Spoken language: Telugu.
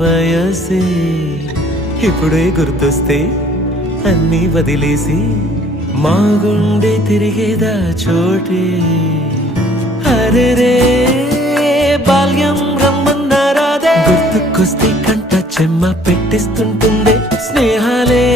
వయసే ఇప్పుడే గుర్తొస్తే అన్నీ వదిలేసి మా గుండె తిరిగేదా చోటే. అరెరే బాల్యం రమ్మన్నారాదే, గుర్తుకొస్తే కంట చెమ్మ పెట్టిస్తుంటుందే. స్నేహాలే